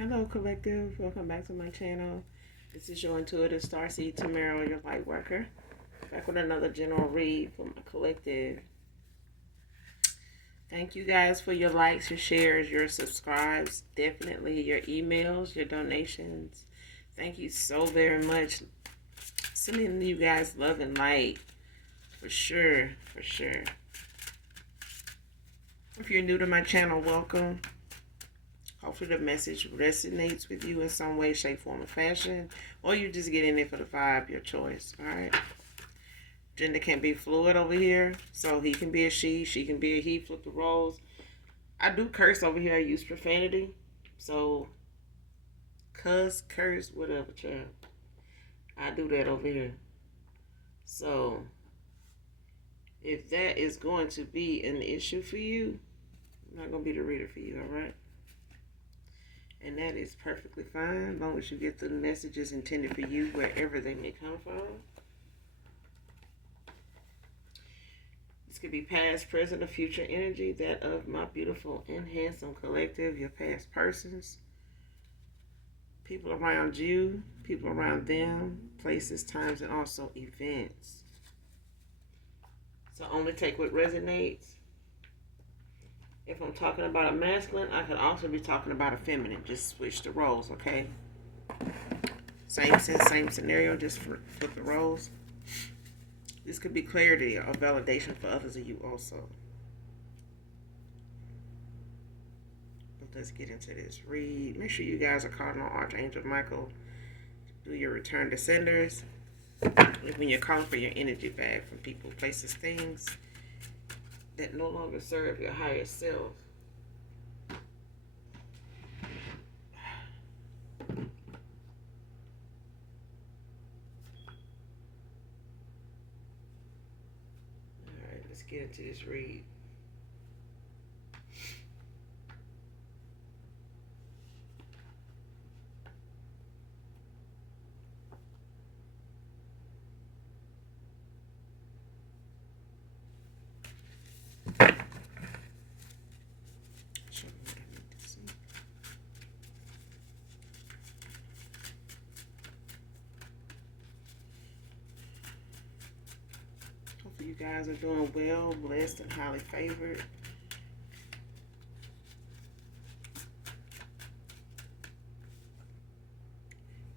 Hello, collective. Welcome back to my channel. This is your intuitive starseed Tamara, your light worker. Back with another general read for my collective. Thank you guys for your likes, your shares, your subscribes, definitely your emails, your donations. Thank you so very much. Sending you guys love and light. For sure, for sure. If you're new to my channel, welcome. Hopefully the message resonates with you in some way, shape, form, or fashion. Or you just get in there for the vibe, your choice. Alright? Gender can be fluid over here. So he can be a she can be a he, flip the roles. I do curse over here. I use profanity. So, cuss, curse, whatever, child. I do that over here. So, if that is going to be an issue for you, I'm not going to be the reader for you, alright? And that is perfectly fine, as long as you get the messages intended for you, wherever they may come from. This could be past, present, or future energy, that of my beautiful and handsome collective, your past persons, people around you, people around them, places, times, and also events. So only take what resonates. If I'm talking about a masculine, I could also be talking about a feminine. Just switch the roles, okay? Same sense, same scenario, just flip the roles. This could be clarity or validation for others of you also. But let's get into this read. Make sure you guys are calling on Archangel Michael. Do your return to senders. When you're calling for your energy back from people, places, things that no longer serve your higher self. Alright, let's get into this read. Hopefully you guys are doing well, blessed, and highly favored.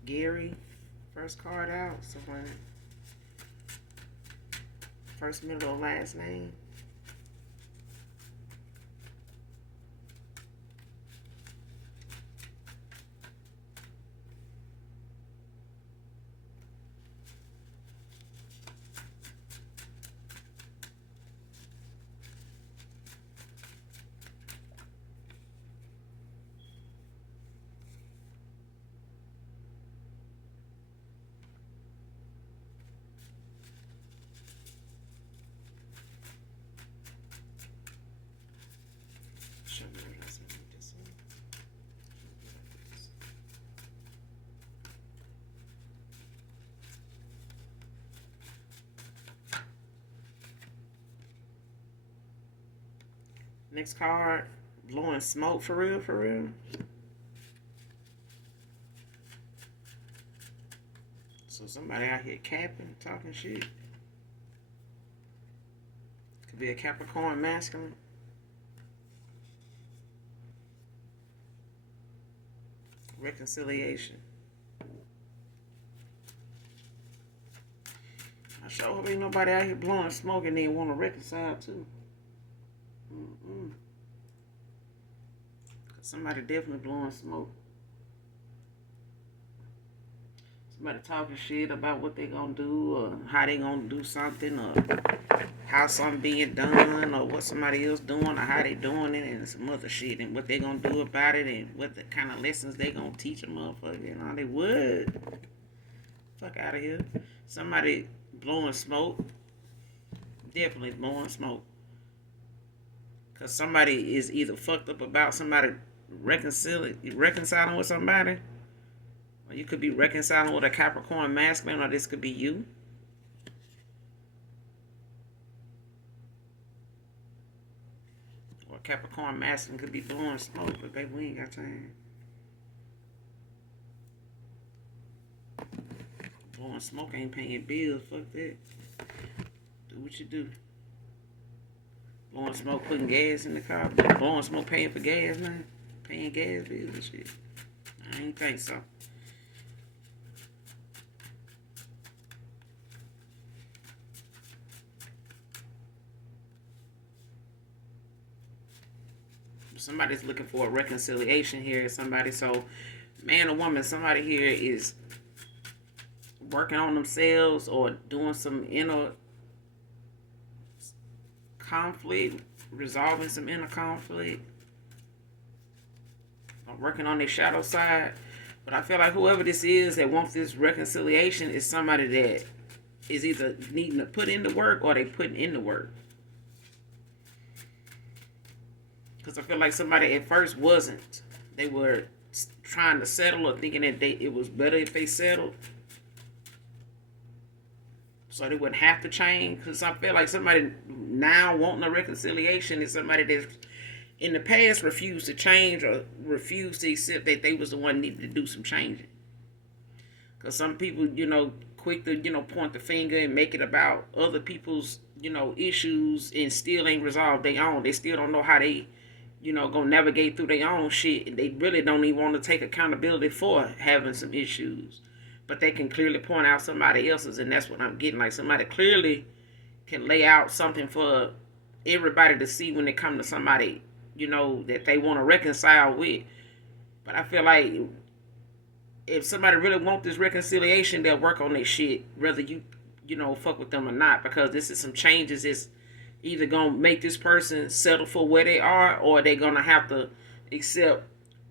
Gary, first card out. Someone, first, middle, or last name. Next card, blowing smoke for real, for real. So somebody out here capping, talking shit. Could be a Capricorn masculine. Reconciliation. I sure hope ain't nobody out here blowing smoke and they want to reconcile too. Somebody definitely blowing smoke. Somebody talking shit about what they gonna do or how they gonna do something or how something being done or what somebody else doing or how they doing it and some other shit and what they gonna do about it and what the kind of lessons they gonna teach a motherfucker. You know, they would. Fuck out of here. Somebody blowing smoke. Definitely blowing smoke. Because somebody is either fucked up about somebody reconciling with somebody, or you could be reconciling with a Capricorn masculine, or this could be you. Or Capricorn masculine could be blowing smoke, but baby, we ain't got time. Blowing smoke ain't paying bills. Fuck that. Do what you do. Blowing smoke, putting gas in the car. Blowing smoke, paying for gas, man. Paying gas bills and shit. I ain't think so. Somebody's looking for a reconciliation here. Somebody, so man or woman, somebody here is working on themselves or doing some inner conflict, resolving some inner conflict, or working on their shadow side. But I feel like whoever this is that wants this reconciliation is somebody that is either needing to put in the work or they putting in the work. Because I feel like somebody at first wasn't. They were trying to settle or thinking that it was better if they settled, so they wouldn't have to change. Because I feel like somebody now wanting a reconciliation is somebody that's in the past refused to change or refused to accept that they was the one needed to do some changing. Because some people, quick to, point the finger and make it about other people's, issues and still ain't resolved their own. They still don't know how they, gonna navigate through their own shit. And they really don't even want to take accountability for having some issues. But they can clearly point out somebody else's, and that's what I'm getting. Like somebody clearly can lay out something for everybody to see when they come to somebody, that they want to reconcile with. But I feel like if somebody really want this reconciliation, they'll work on their shit, whether you fuck with them or not, because this is some changes. It's either gonna make this person settle for where they are, or they're gonna have to accept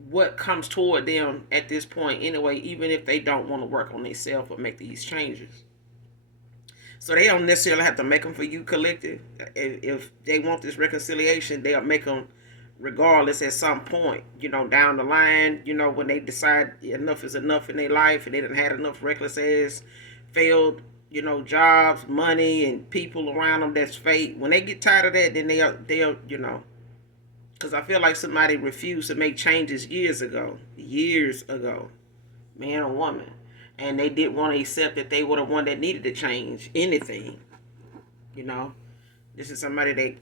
what comes toward them at this point anyway, even if they don't want to work on themselves or make these changes. So they don't necessarily have to make them for you, collective. If they want this reconciliation, they'll make them regardless at some point, down the line, when they decide enough is enough in their life and they done had enough reckless ass, failed, jobs, money, and people around them that's fake. When they get tired of that, then they'll, because I feel like somebody refused to make changes years ago, man or woman, and they didn't want to accept that they were the one that needed to change anything. This is somebody that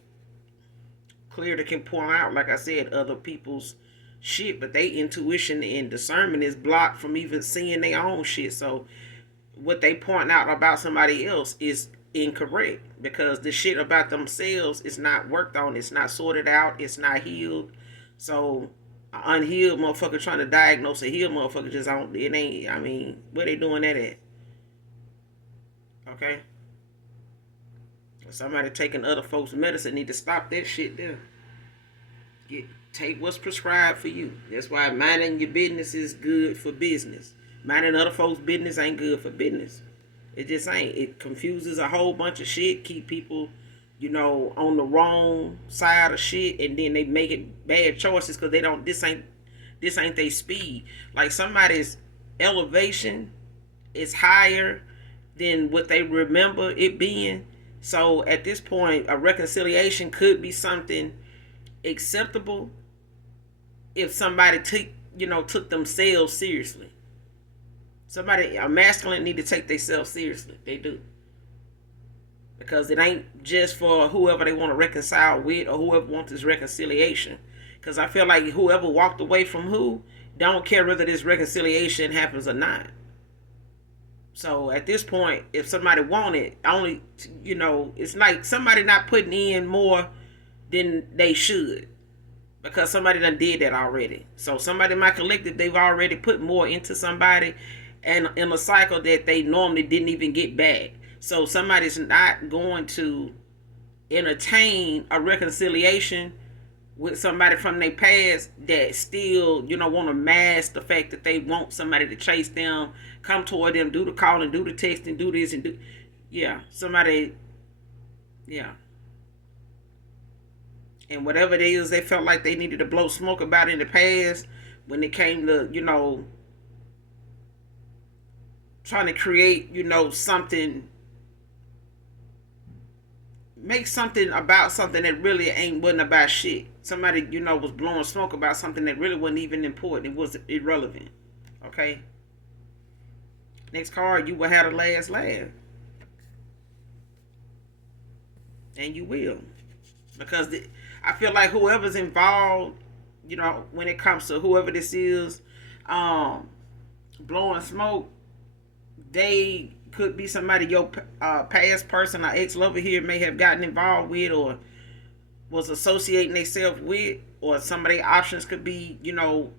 clearly can point out, like I said, other people's shit, but they intuition and discernment is blocked from even seeing their own shit. So what they point out about somebody else is incorrect, because the shit about themselves is not worked on, it's not sorted out, it's not healed. So an unhealed motherfucker trying to diagnose a healed motherfucker just don't, it ain't, I mean, where they doing that at? Okay? Somebody taking other folks' medicine need to stop that shit there. Take what's prescribed for you. That's why minding your business is good for business. Minding other folks' business ain't good for business. It just ain't. It confuses a whole bunch of shit. Keep people, on the wrong side of shit, and then they make it bad choices because they don't. This ain't their speed. Like somebody's elevation is higher than what they remember it being. So at this point, a reconciliation could be something acceptable if somebody took themselves seriously. A masculine need to take themselves seriously. They do. Because it ain't just for whoever they want to reconcile with or whoever wants this reconciliation. Because I feel like whoever walked away from who don't care whether this reconciliation happens or not. So at this point, if somebody want it, only, it's like somebody not putting in more than they should, because somebody done did that already. So somebody in my collective, they've already put more into somebody and in a cycle that they normally didn't even get back. So somebody's not going to entertain a reconciliation with somebody from their past that still, want to mask the fact that they want somebody to chase them, come toward them, do the calling, do the texting, do this and do, somebody, and whatever it is they felt like they needed to blow smoke about in the past, when it came to, trying to create, something, make something about something that really wasn't about shit. Somebody, was blowing smoke about something that really wasn't even important. It was irrelevant. Okay? Next card, you will have the last laugh. And you will. Because I feel like whoever's involved, when it comes to whoever this is, blowing smoke, they could be somebody your past person or ex-lover here may have gotten involved with or was associating themselves with, or somebody options could be,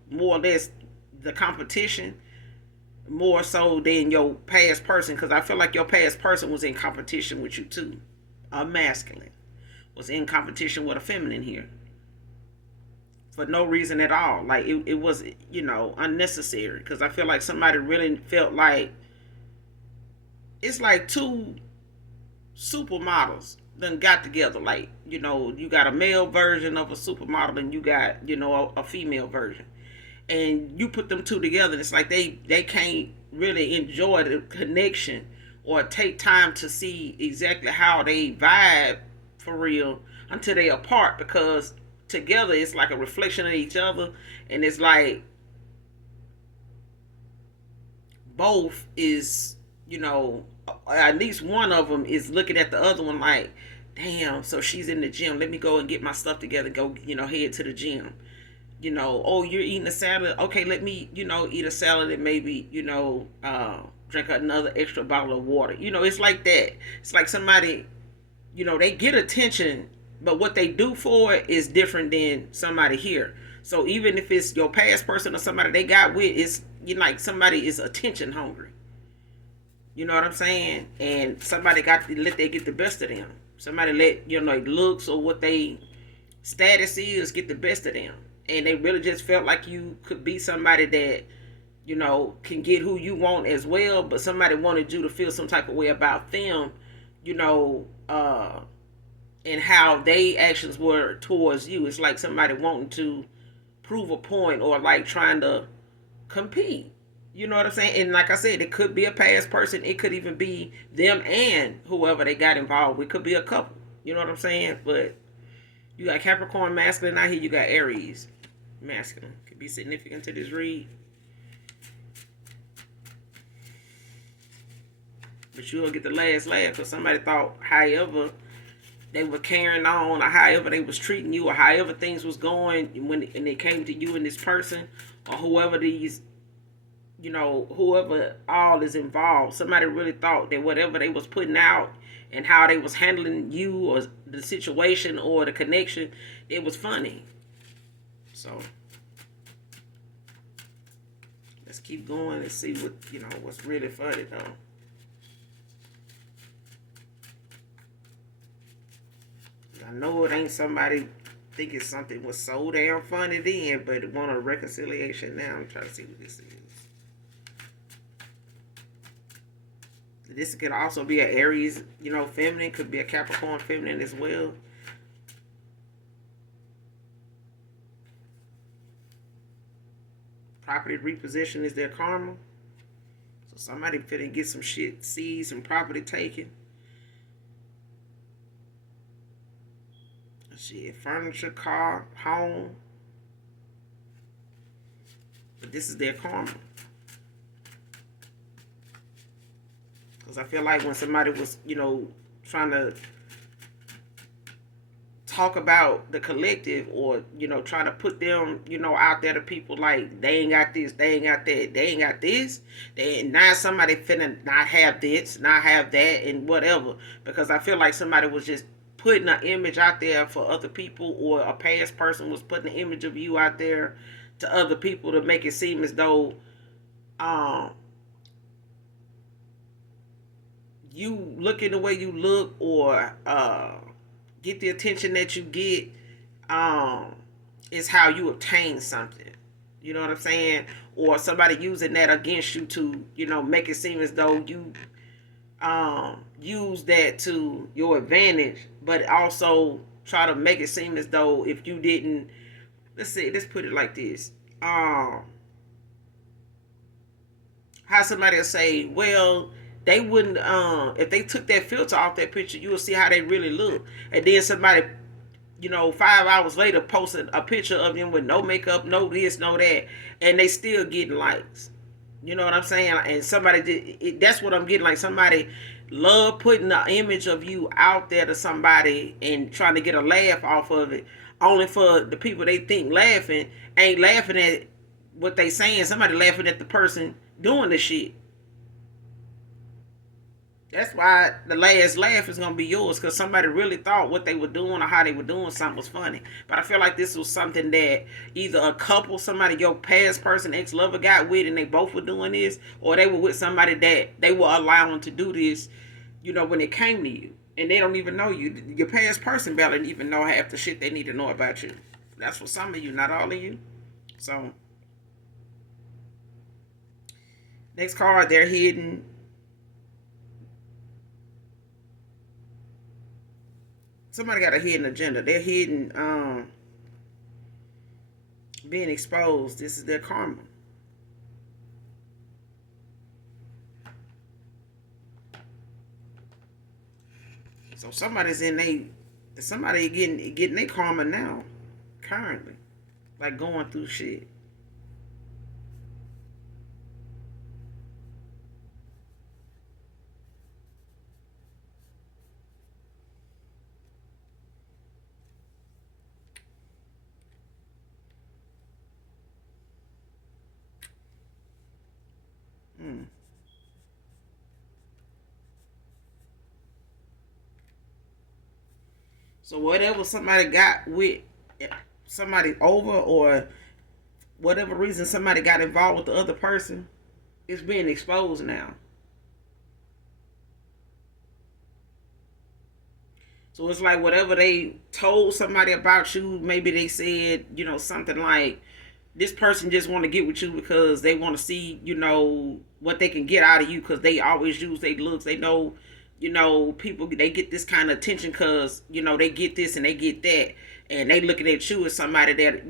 more or less the competition more so than your past person, because I feel like your past person was in competition with you too. A masculine was in competition with a feminine here for no reason at all. Like it was, unnecessary, because I feel like somebody really felt like it's like two supermodels then got together. Like, you got a male version of a supermodel and you got, a female version. And you put them two together, and it's like they can't really enjoy the connection or take time to see exactly how they vibe for real until they apart, because together it's like a reflection of each other, and it's like both is, at least one of them is looking at the other one like, damn, so she's in the gym, let me go and get my stuff together, go, head to the gym. Oh, you're eating a salad, okay, let me, eat a salad and maybe, drink another extra bottle of water. It's like that. It's like somebody, they get attention, but what they do for it is different than somebody here. So even if it's your past person or somebody they got with, it's, like somebody is attention hungry. You know what I'm saying? And somebody got to let they get the best of them. Somebody let, looks or what they status is get the best of them. And they really just felt like you could be somebody that, can get who you want as well, but somebody wanted you to feel some type of way about them, and how they actions were towards you. It's like somebody wanting to prove a point or like trying to compete. You know what I'm saying? And like I said, it could be a past person. It could even be them and whoever they got involved with. It could be a couple. You know what I'm saying? But you got Capricorn masculine out here. You got Aries masculine. Could be significant to this read. But you'll get the last laugh because somebody thought however they were carrying on, or however they was treating you, or however things was going when and they came to you and this person, or whoever these, whoever all is involved, somebody really thought that whatever they was putting out and how they was handling you or the situation or the connection, it was funny. So let's keep going and see what, what's really funny though. I know it ain't somebody thinking something was so damn funny then, but want a reconciliation now. I'm trying to see what this is. This could also be an Aries, feminine. Could be a Capricorn feminine as well. Property repossession is their karma. So somebody finna get some shit seized, some property taken. Shit, furniture, car, home. But this is their karma. Because I feel like when somebody was, trying to talk about the collective or, trying to put them, out there to people like they ain't got this, they ain't got that, they ain't got this. Now somebody finna not have this, not have that, and whatever. Because I feel like somebody was just putting an image out there for other people, or a past person was putting an image of you out there to other people to make it seem as though you looking the way you look, or get the attention that you get is how you obtain something. You know what I'm saying? Or somebody using that against you to, make it seem as though you use that to your advantage, but also try to make it seem as though if you didn't, let's put it like this. How somebody will say, well, they wouldn't, if they took that filter off that picture, you will see how they really look. And then somebody, 5 hours later posted a picture of them with no makeup, no this, no that, and they still getting likes. You know what I'm saying? And somebody did it, that's what I'm getting. Like somebody love putting the image of you out there to somebody and trying to get a laugh off of it. Only for the people they think laughing ain't laughing at what they saying. Somebody laughing at the person doing the shit. That's why the last laugh is gonna be yours, because somebody really thought what they were doing or how they were doing something was funny. But I feel like this was something that either a couple, somebody your past person, ex lover got with, and they both were doing this, or they were with somebody that they were allowing to do this. When it came to you, and they don't even know you. Your past person barely even know half the shit they need to know about you. That's for some of you, not all of you. So next card, they're hidden. Somebody got a hidden agenda. They're hidden being exposed. This is their karma. So somebody getting their karma now, currently, like going through shit. Hmm. So whatever somebody got with somebody over, or whatever reason somebody got involved with the other person, it's being exposed now. So it's like whatever they told somebody about you, maybe they said, something like, this person just want to get with you because they want to see, what they can get out of you, because they always use their looks. They know, people, they get this kind of attention because, they get this and they get that. And they looking at you as somebody that,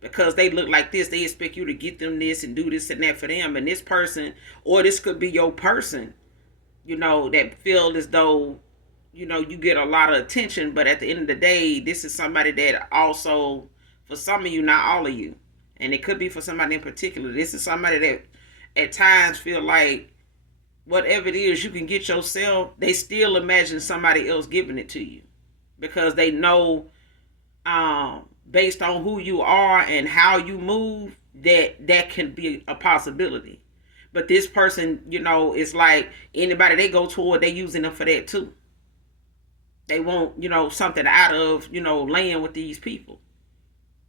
because they look like this, they expect you to get them this and do this and that for them. And this person, or this could be your person, that feel as though, you get a lot of attention, but at the end of the day, this is somebody that also, for some of you, not all of you, and it could be for somebody in particular, this is somebody that at times feel like whatever it is you can get yourself, they still imagine somebody else giving it to you, because they know, based on who you are and how you move, that can be a possibility. But this person, is like anybody they go toward, they using them for that too. They want, something out of, laying with these people,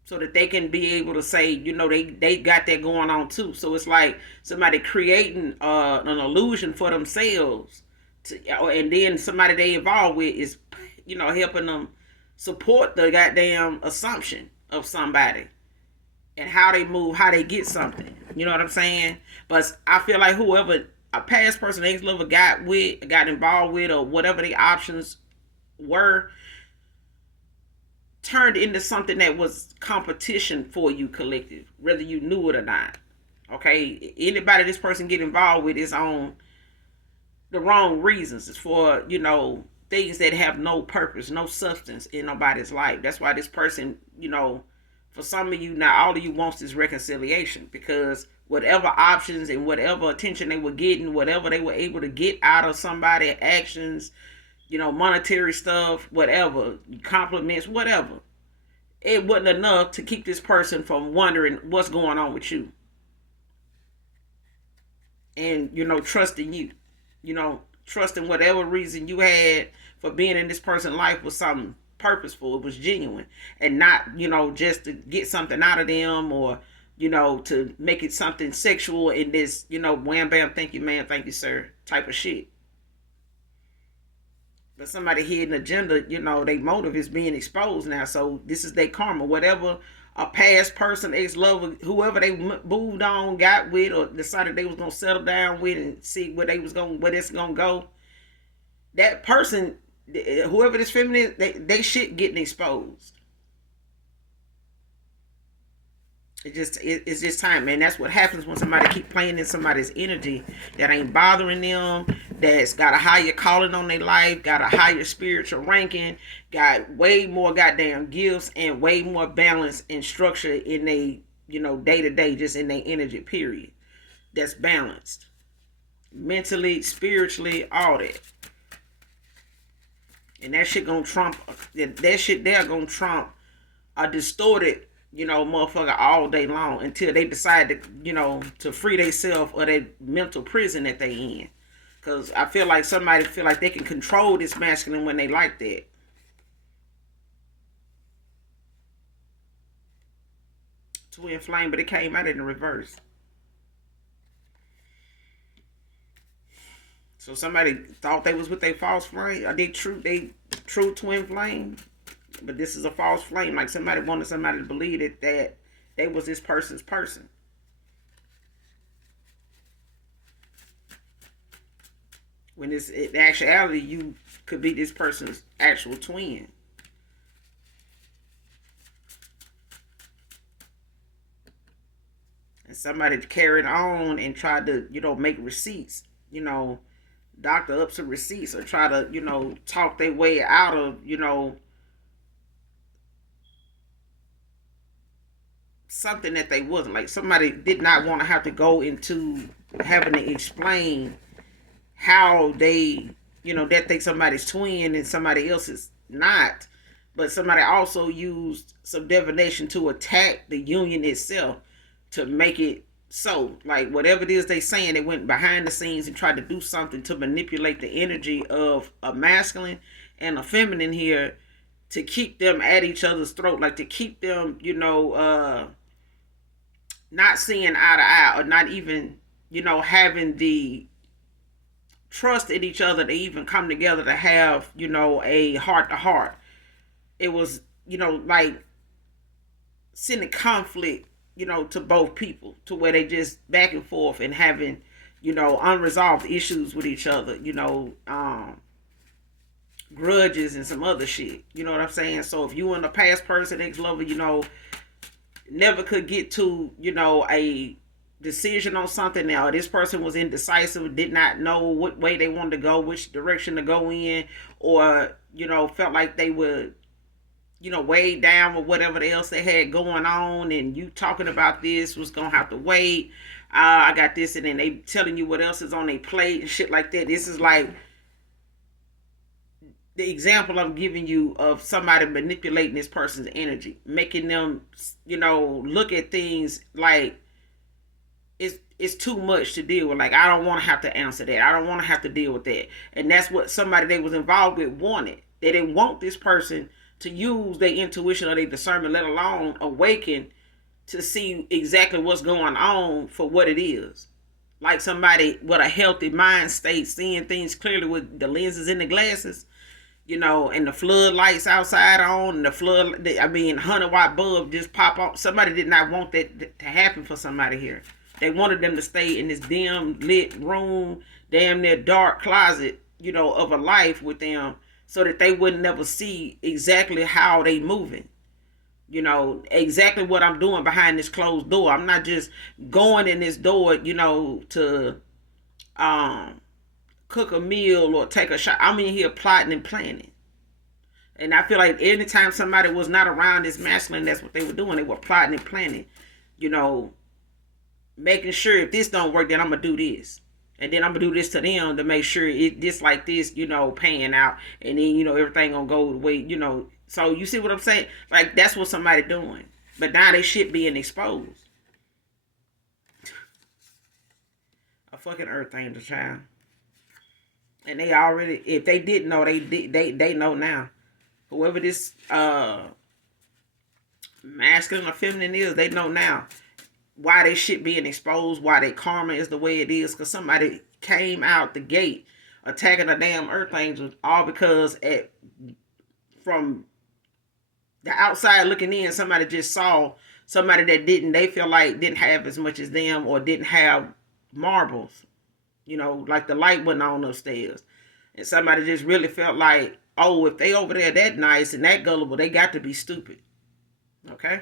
so that they can be able to say, they got that going on too. So it's like somebody creating an illusion for themselves, and then somebody they involved with is, helping them support the goddamn assumption of somebody and how they move, how they get something. You know what I'm saying? But I feel like whoever a past person, ex-lover got involved with, or whatever the options were, turned into something that was competition for you, collective, whether you knew it or not. Okay, anybody this person get involved with is on the wrong reasons. It's for, things that have no purpose, no substance in nobody's life. That's why this person, for some of you, not all of you, wants this reconciliation, because whatever options and whatever attention they were getting, whatever they were able to get out of somebody, actions, monetary stuff, whatever, compliments, whatever, it wasn't enough to keep this person from wondering what's going on with you, and, trusting you, trusting whatever reason you had for being in this person's life was something purposeful, it was genuine, and not, just to get something out of them, or, to make it something sexual in this, wham bam, thank you ma'am, thank you sir type of shit. But somebody hidden agenda, their motive is being exposed now. So this is their karma. Whatever a past person, ex-lover, whoever they moved on, got with, or decided they was gonna settle down with and see where it's gonna go. That person, whoever this feminine, they shit getting exposed. It's just time, man. That's what happens when somebody keep playing in somebody's energy that ain't bothering them, that's got a higher calling on their life, got a higher spiritual ranking, got way more goddamn gifts, and way more balance and structure in they, day to day, just in their energy, period. that's balanced. Mentally, spiritually, all that. And that shit gonna trump, that shit there gonna trump a distorted, motherfucker all day long until they decide to, to free themselves of that mental prison that they in. Cause I feel like somebody feel like they can control this masculine when they like that. Twin flame, but it came out in the reverse. So somebody thought they was with their false flame. Are they true twin flame? But this is a false flame. Like somebody wanted somebody to believe that they was this person's person. When it's in actuality, you could be this person's actual twin. And somebody carried on and tried to, make receipts, doctor up some receipts or try to, talk their way out of, something that they wasn't. Like somebody did not want to have to go into having to explain how they, that they somebody's twin and somebody else is not. But somebody also used some divination to attack the union itself to make it so. Like whatever it is they saying, they went behind the scenes and tried to do something to manipulate the energy of a masculine and a feminine here to keep them at each other's throat, like to keep them, not seeing eye to eye or not even, having the trust in each other to even come together to have, a heart to heart. It was, like sending conflict, to both people to where they just back and forth and having, unresolved issues with each other, grudges and some other shit. You know what I'm saying? So if you and a past person, ex-lover, never could get to, a decision on something now, this person was indecisive, did not know what way they wanted to go, which direction to go in, or, felt like they would, weighed down with whatever else they had going on, and you talking about this was gonna have to wait. I got this, and then they telling you what else is on their plate and shit like that. This is like the example I'm giving you of somebody manipulating this person's energy, making them, look at things like it's too much to deal with. Like, I don't want to have to answer that. I don't want to have to deal with that. And that's what somebody they was involved with wanted. They didn't want this person to use their intuition or their discernment, let alone awaken to see exactly what's going on for what it is. Like somebody with a healthy mind state, seeing things clearly with the lenses and the glasses, and the floodlights outside on, and the 100-watt bulb just pop on. Somebody did not want that to happen for somebody here. They wanted them to stay in this dim lit room, damn near dark closet, of a life with them, so that they would never see exactly how they moving. Exactly what I'm doing behind this closed door. I'm not just going in this door, to cook a meal or take a shot. I'm in here plotting and planning. And I feel like anytime somebody was not around this masculine, that's what they were doing. They were plotting and planning, making sure if this don't work, then I'm going to do this. And then I'm going to do this to them to make sure it this like this, paying out. And then, everything going to go the way, So you see what I'm saying? Like, that's what somebody doing. But now they shit being exposed. A fucking earth angel, child. And they already, if they didn't know, they know now. Whoever this masculine or feminine is, they know now why they shit being exposed, why their karma is the way it is, because somebody came out the gate attacking a damn earth angel, all because from the outside looking in, somebody just saw somebody that they feel like didn't have as much as them or didn't have marbles. Like the light went on upstairs. And somebody just really felt like, oh, if they over there that nice and that gullible, they got to be stupid. Okay?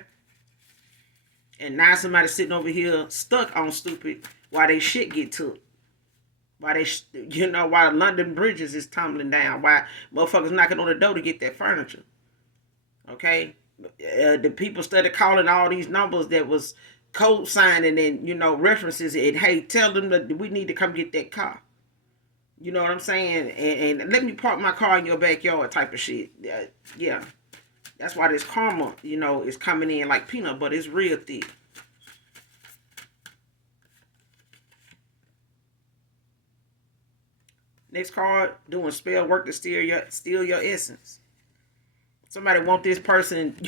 And now somebody sitting over here stuck on stupid while they shit get took. Why while London bridges is tumbling down. Why motherfuckers knocking on the door to get that furniture. Okay? The people started calling all these numbers that was code signing and, references and, hey, tell them that we need to come get that car. You know what I'm saying? And let me park my car in your backyard type of shit. Yeah. That's why this karma, is coming in like peanut butter. It's real thick. Next card, doing spell work to steal your essence. Somebody want this person.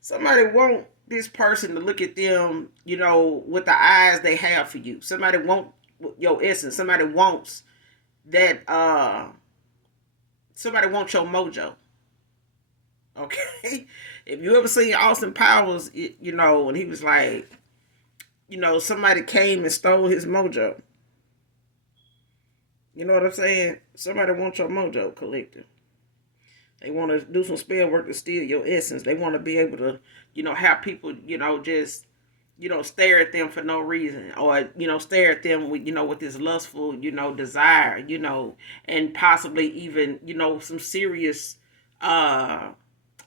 Somebody want this person to look at them, with the eyes they have for you. Somebody want your essence. Somebody wants that. Somebody wants your mojo. Okay, if you ever seen Austin Powers, when he was like, somebody came and stole his mojo. You know what I'm saying? Somebody wants your mojo, collective. They want to do some spell work to steal your essence. They want to be able to, have people, just, stare at them for no reason, or stare at them with, with this lustful, desire, and possibly even, some serious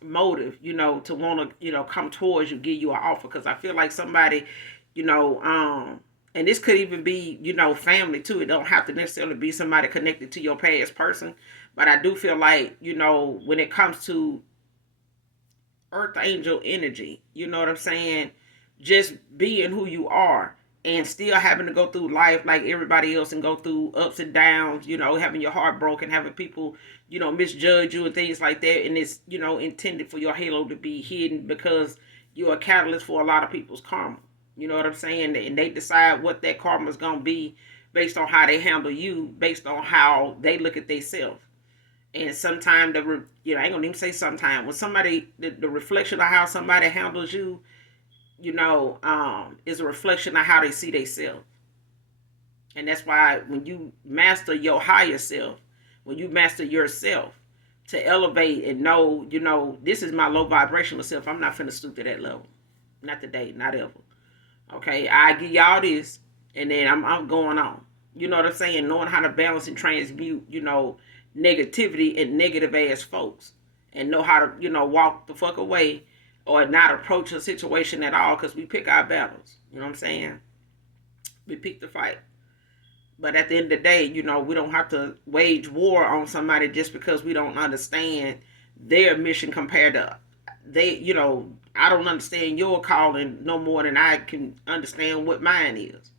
motive, to want to, come towards you, give you an offer. Because I feel like somebody, and this could even be, family too. It don't have to necessarily be somebody connected to your past person. But I do feel like, when it comes to earth angel energy, you know what I'm saying? Just being who you are and still having to go through life like everybody else and go through ups and downs, having your heart broken, having people, misjudge you and things like that. And it's, intended for your halo to be hidden because you're a catalyst for a lot of people's karma. You know what I'm saying? And they decide what that karma is going to be based on how they handle you, based on how they look at themselves. And sometimes, I ain't going to even say sometimes, when somebody, the reflection of how somebody handles you, is a reflection of how they see themselves. And that's why when you master your higher self, when you master yourself, to elevate and know, this is my low vibrational self. I'm not finna stoop to that level. Not today, not ever. Okay, I give y'all this, and then I'm going on. You know what I'm saying? Knowing how to balance and transmute, negativity and negative ass folks, and know how to, walk the fuck away or not approach a situation at all, because we pick our battles. You know what I'm saying? We pick the fight. But at the end of the day, we don't have to wage war on somebody just because we don't understand their mission compared to I don't understand your calling no more than I can understand what mine is.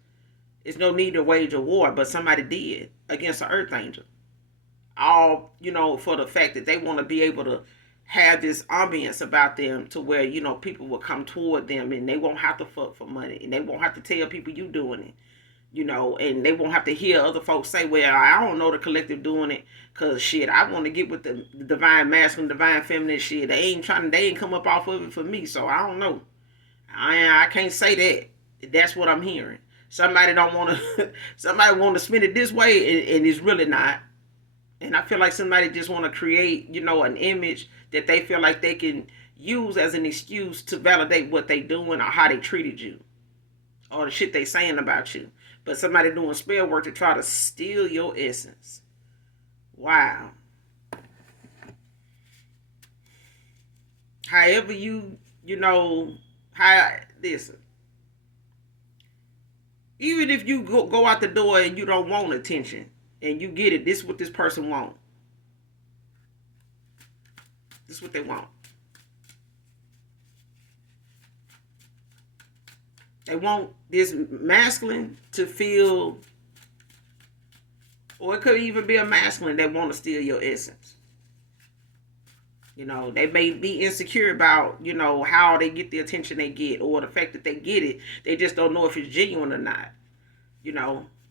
There's no need to wage a war, but somebody did against an earth angel. All, for the fact that they want to be able to have this ambience about them to where, people will come toward them and they won't have to fuck for money and they won't have to tell people you doing it. And they won't have to hear other folks say, well, I don't know the collective doing it because shit, I want to get with the divine masculine, divine feminine shit. They ain't come up off of it for me, so I don't know. I can't say that. That's what I'm hearing. Somebody don't want to, somebody want to spin it this way and it's really not. And I feel like somebody just want to create, an image that they feel like they can use as an excuse to validate what they doing or how they treated you or the shit they saying about you. But somebody doing spell work to try to steal your essence. Wow. However listen. Even if you go out the door and you don't want attention and you get it, this is what this person want. This is what they want. They want this masculine to feel, or it could even be a masculine that want to steal your essence. They may be insecure about, how they get the attention they get or the fact that they get it. They just don't know if it's genuine or not.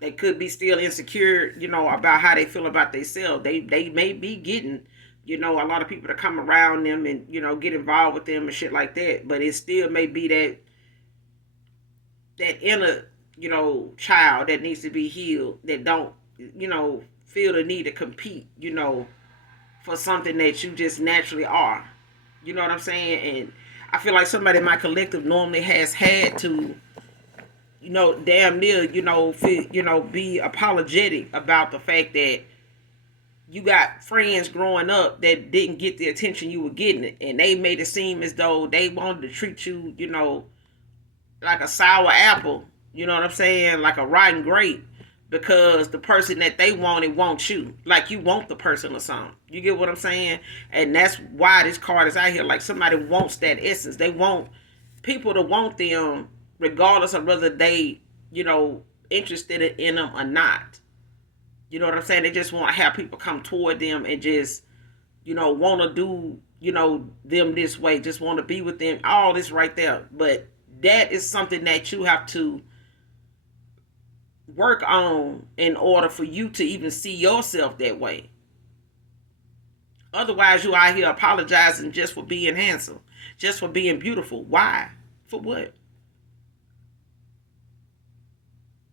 They could be still insecure, about how they feel about themselves. They may be getting, a lot of people to come around them and, get involved with them and shit like that. But it still may be that inner, child that needs to be healed, that don't, feel the need to compete, for something that you just naturally are. You know what I'm saying? And I feel like somebody in my collective normally has had to, damn near, be apologetic about the fact that you got friends growing up that didn't get the attention you were getting, and they made it seem as though they wanted to treat you, like a sour apple. You know what I'm saying? Like a rotten grape. Because the person that they wanted wants you. Like you want the person or something. You get what I'm saying? And that's why this card is out here. Like somebody wants that essence. They want people to want them regardless of whether they, interested in them or not. You know what I'm saying? They just want to have people come toward them and just, want to do, them this way. Just want to be with them. All this right there. But that is something that you have to work on in order for you to even see yourself that way. Otherwise, you out here apologizing just for being handsome, just for being beautiful. Why? For what?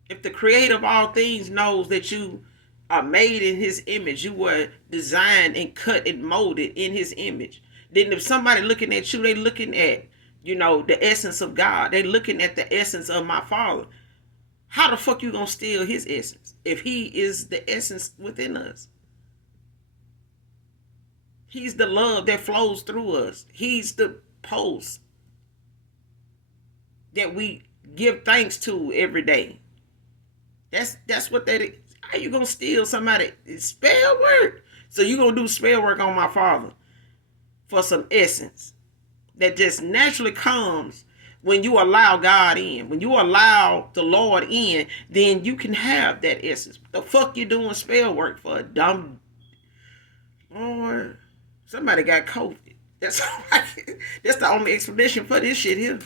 If the creator of all things knows that you are made in his image, you were designed and cut and molded in his image, then if somebody looking at you, they looking at, the essence of God. They looking at the essence of my Father. How the fuck you gonna steal his essence if he is the essence within us? He's the love that flows through us. He's the pulse that we give thanks to every day. That's what that is. How you gonna steal somebody? It's spell work. So you gonna do spell work on my Father for some essence that just naturally comes when you allow God in. When you allow the Lord in, then you can have that essence. The fuck you doing spell work for a dumb Lord? Somebody got COVID. That's that's the only explanation for this shit here.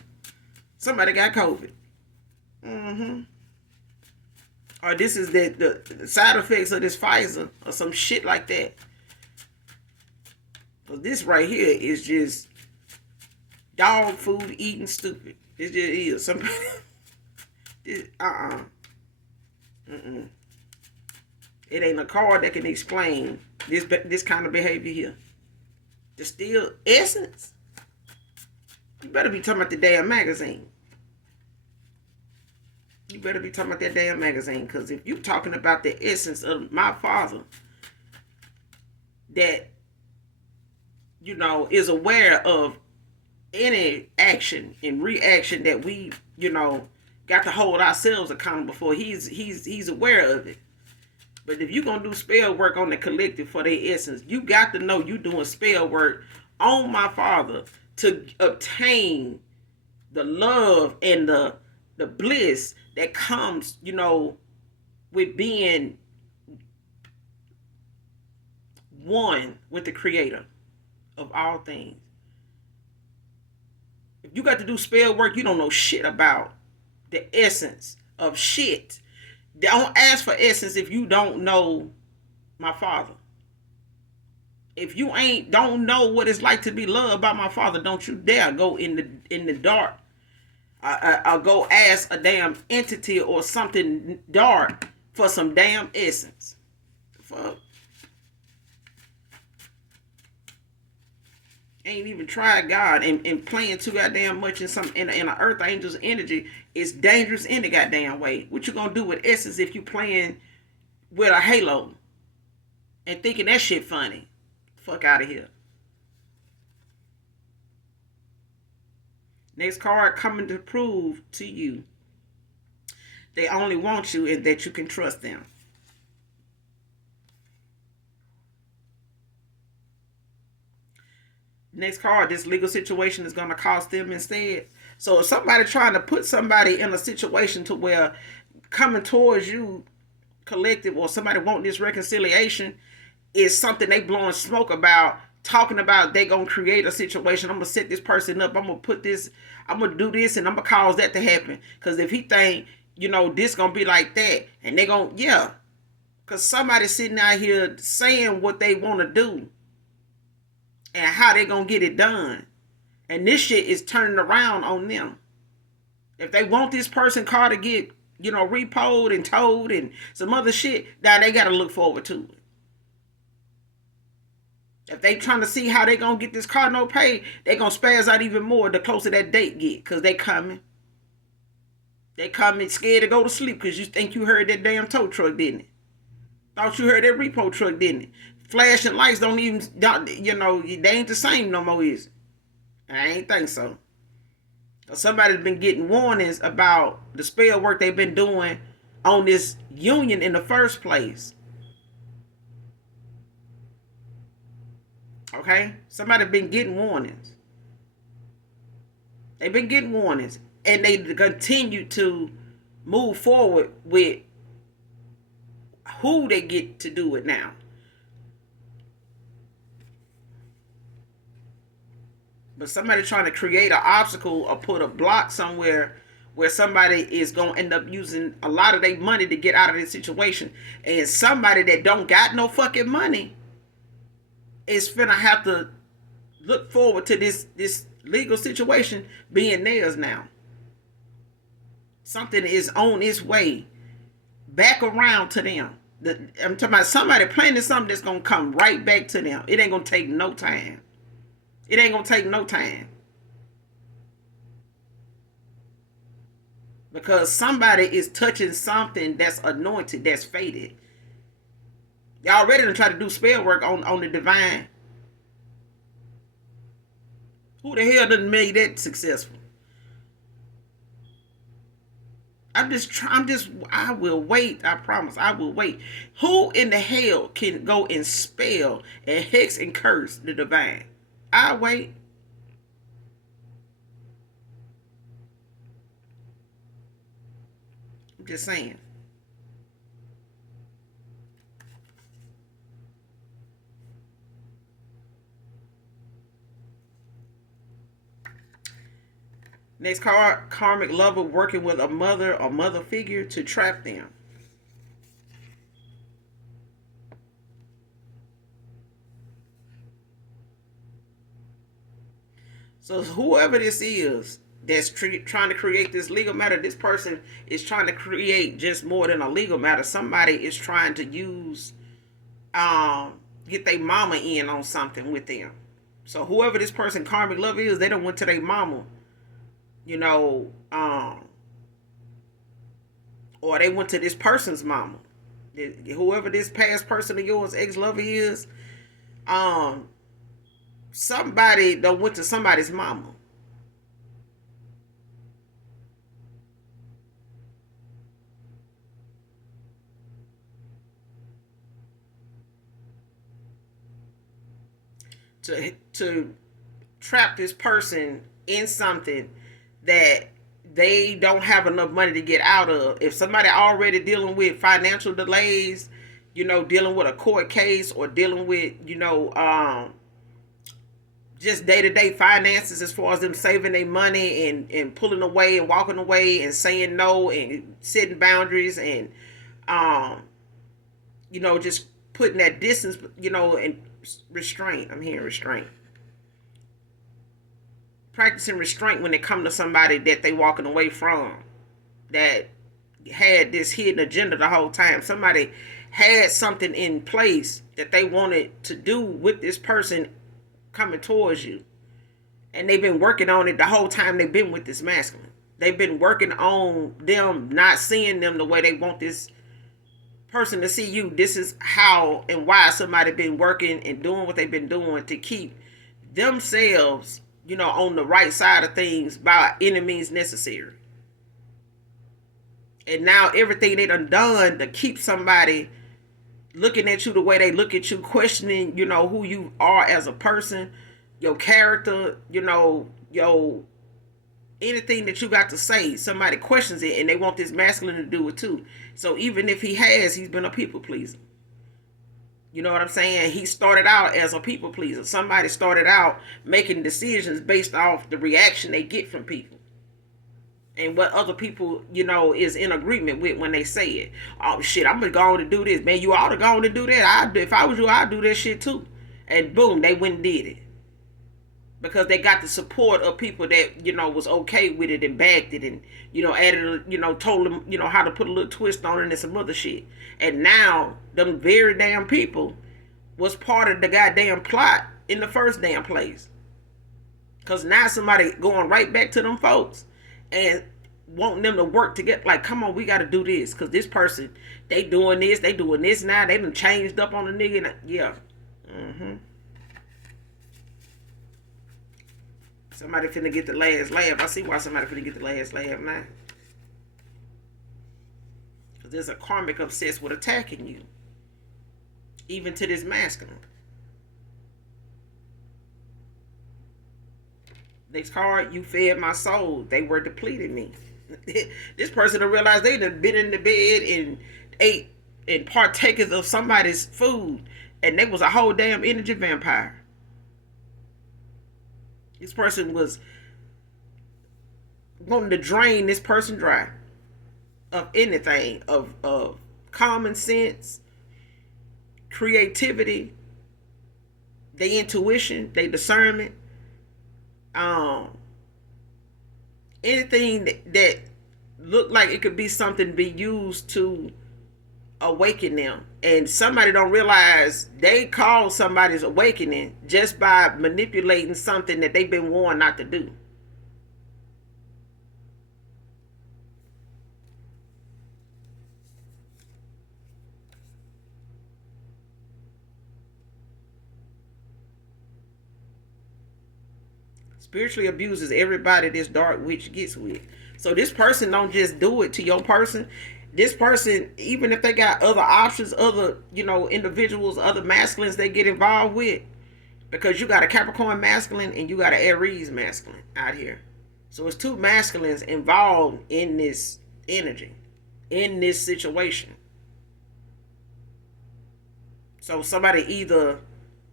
Somebody got COVID. Or this is the side effects of this Pfizer or some shit like that. But this right here is just dog food eating stupid. It just is. Somebody. It ain't a card that can explain this kind of behavior here. To steal essence? You better be talking about the damn magazine. You better be talking about that damn magazine. Because if you're talking about the essence of my Father that, is aware of any action and reaction that we, got to hold ourselves accountable for, he's aware of it. But if you're going to do spell work on the collective for their essence, you got to know you're doing spell work on my Father to obtain the love and the bliss that comes, with being one with the creator of all things. If you got to do spell work, you don't know shit about the essence of shit. Don't ask for essence if you don't know my Father. If you don't know what it's like to be loved by my Father, don't you dare go in the dark. Or go ask a damn entity or something dark for some damn essence. Fuck. Ain't even tried God and playing too goddamn much in an earth angel's energy is dangerous in the goddamn way. What you gonna do with essence if you playing with a halo and thinking that shit funny? Fuck out of here. Next card coming to prove to you they only want you and that you can trust them. Next card, this legal situation is going to cost them instead. So if somebody trying to put somebody in a situation to where coming towards you collective or somebody wanting this reconciliation is something they blowing smoke about, talking about they going to create a situation. I'm going to set this person up. I'm going to put this, I'm going to do this and I'm going to cause that to happen. Because if he think, this going to be like that and they going to, yeah. Because somebody sitting out here saying what they want to do and how they going to get it done. And this shit is turning around on them. If they want this person car to get, repoed and towed and some other shit, now they got to look forward to it. If they trying to see how they going to get this car no pay, they going to spaz out even more the closer that date get. Because they coming. They coming scared to go to sleep because you think you heard that damn tow truck, didn't it? Thought you heard that repo truck, didn't it? Flashing lights don't even, they ain't the same no more, is it? I ain't think so. Somebody's been getting warnings about the spell work they've been doing on this union in the first place. Okay? Somebody been getting warnings. They've been getting warnings. And they continue to move forward with who they get to do it now. But somebody trying to create an obstacle or put a block somewhere where somebody is going to end up using a lot of their money to get out of this situation. And somebody that don't got no fucking money is finna have to look forward to this legal situation being theirs now. Something is on its way back around to them. I'm talking about somebody planning something that's going to come right back to them. It ain't going to take no time. It ain't going to take no time. Because somebody is touching something that's anointed, that's fated. Y'all ready to try to do spell work on the divine? Who the hell done made that successful? I will wait. I promise. I will wait. Who in the hell can go and spell and hex and curse the divine? I'll wait. I'm just saying. Next card, karmic lover working with a mother or mother figure to trap them. So whoever this is that's trying to create this legal matter, this person is trying to create just more than a legal matter. Somebody is trying to use, get their mama in on something with them. So whoever this person karmic love is, they don't went to their mama, you know, or they went to this person's mama. Whoever this past person of yours, ex-lover is, somebody that went to somebody's mama. To trap this person in something that they don't have enough money to get out of. If somebody already dealing with financial delays, you know, dealing with a court case or dealing with, you know, just day-to-day finances as far as them saving their money and pulling away and walking away and saying no and setting boundaries and, you know, just putting that distance, you know, and restraint. I'm hearing restraint. Practicing restraint when it comes to somebody that they walking away from, that had this hidden agenda the whole time. Somebody had something in place that they wanted to do with this person coming towards you, and they've been working on it the whole time they've been with this masculine. They've been working on them not seeing them the way they want this person to see you. This is how and why somebody been working and doing what they've been doing to keep themselves, you know, on the right side of things by any means necessary. And now everything they done to keep somebody looking at you the way they look at you, questioning, you know, who you are as a person, your character, you know, your anything that you got to say, somebody questions it and they want this masculine to do it too. So even if he's been a people pleaser. You know what I'm saying? He started out as a people pleaser. Somebody started out making decisions based off the reaction they get from people. And what other people, you know, is in agreement with when they say it. Oh shit, I'm gonna go on to do this. Man, you ought to go on to do that. If I was you, I'd do that shit too. And boom, they went and did it. Because they got the support of people that, you know, was okay with it and backed it and, you know, added, you know, told them, you know, how to put a little twist on it and some other shit. And now, them very damn people was part of the goddamn plot in the first damn place. Because now somebody going right back to them folks and wanting them to work together. Like, come on, we got to do this. Because this person, they doing this now. They done changed up on the nigga. And, yeah. Mm-hmm. Somebody finna get the last laugh. I see why somebody finna get the last laugh now. Because there's a karmic obsessed with attacking you. Even to this masculine. Next card, you fed my soul. They were depleting me. This person will realize they done been in the bed and ate and partakers of somebody's food. And they was a whole damn energy vampire. This person was wanting to drain this person dry of anything, of common sense, creativity, their intuition, their discernment, anything that looked like it could be something to be used to awaken them. And somebody don't realize they caused somebody's awakening just by manipulating something that they've been warned not to do. Spiritually abuses everybody this dark witch gets with. So this person don't just do it to your person. This person, even if they got other options, other, individuals, other masculines they get involved with, because you got a Capricorn masculine and you got an Aries masculine out here. So it's two masculines involved in this energy, in this situation. So somebody either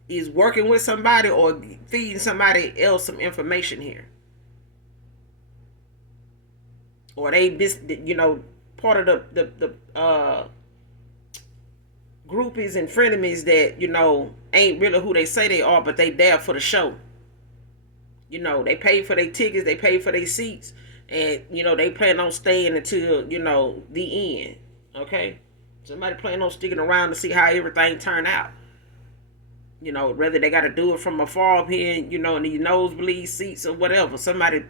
is working with somebody or feeding somebody else some information here. Or they, part of the groupies and frenemies that, ain't really who they say they are, but they there for the show. They pay for their tickets, they pay for their seats, and, they plan on staying until, the end. Okay? Somebody plan on sticking around to see how everything turn out. Whether they got to do it from afar up here, in these nosebleed seats or whatever. Somebody,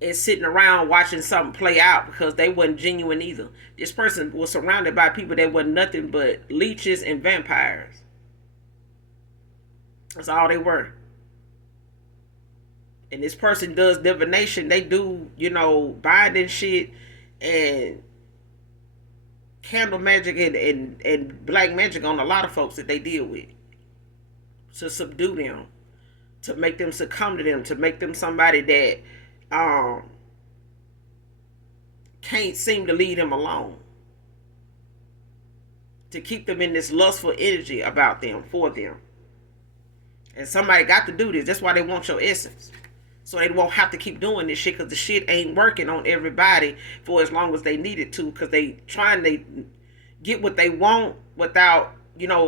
is sitting around watching something play out because they wasn't genuine either. This person was surrounded by people that wasn't nothing but leeches and vampires. That's all they were. And this person does divination. They do, binding shit and candle magic and black magic on a lot of folks that they deal with. To subdue them. To make them succumb to them. To make them somebody that can't seem to leave them alone. To keep them in this lustful energy about them, for them. And somebody got to do this. That's why they want your essence. So they won't have to keep doing this shit, because the shit ain't working on everybody for as long as they need it to, because they trying to get what they want without,